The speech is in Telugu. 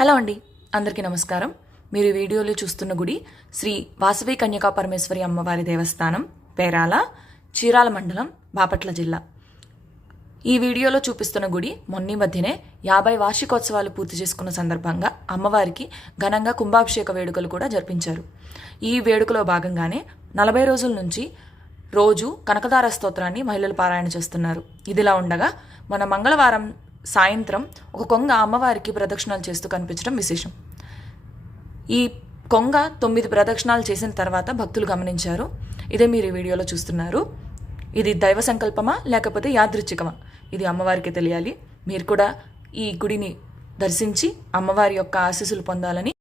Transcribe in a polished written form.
హలో అండి, అందరికీ నమస్కారం. మీరు ఈ వీడియోలో చూస్తున్న గుడి శ్రీ వాసవి కన్యకా పరమేశ్వరి అమ్మవారి దేవస్థానం, పేరాల, చీరాల మండలం, బాపట్ల జిల్లా. ఈ వీడియోలో చూపిస్తున్న గుడి మొన్న మధ్యనే 50 వార్షికోత్సవాలు పూర్తి చేసుకున్న సందర్భంగా అమ్మవారికి ఘనంగా కుంభాభిషేక వేడుకలు కూడా జరిపించారు. ఈ వేడుకలో భాగంగానే 40 రోజుల నుంచి రోజు కనకదార స్తోత్రాన్ని మహిళలు పారాయణ చేస్తున్నారు. ఇదిలా ఉండగా మన మంగళవారం సాయంత్రం ఒక కొంగ అమ్మవారికి ప్రదక్షిణాలు చేస్తూ కనిపించడం విశేషం. ఈ కొంగ 9 ప్రదక్షిణాలు చేసిన తర్వాత భక్తులు గమనించారు. ఇదే మీరు ఈ వీడియోలో చూస్తున్నారు. ఇది దైవ సంకల్పమా లేకపోతే యాదృచ్ఛికమా, ఇది అమ్మవారికి తెలియాలి. మీరు కూడా ఈ గుడిని దర్శించి అమ్మవారి యొక్క ఆశీస్సులు పొందాలని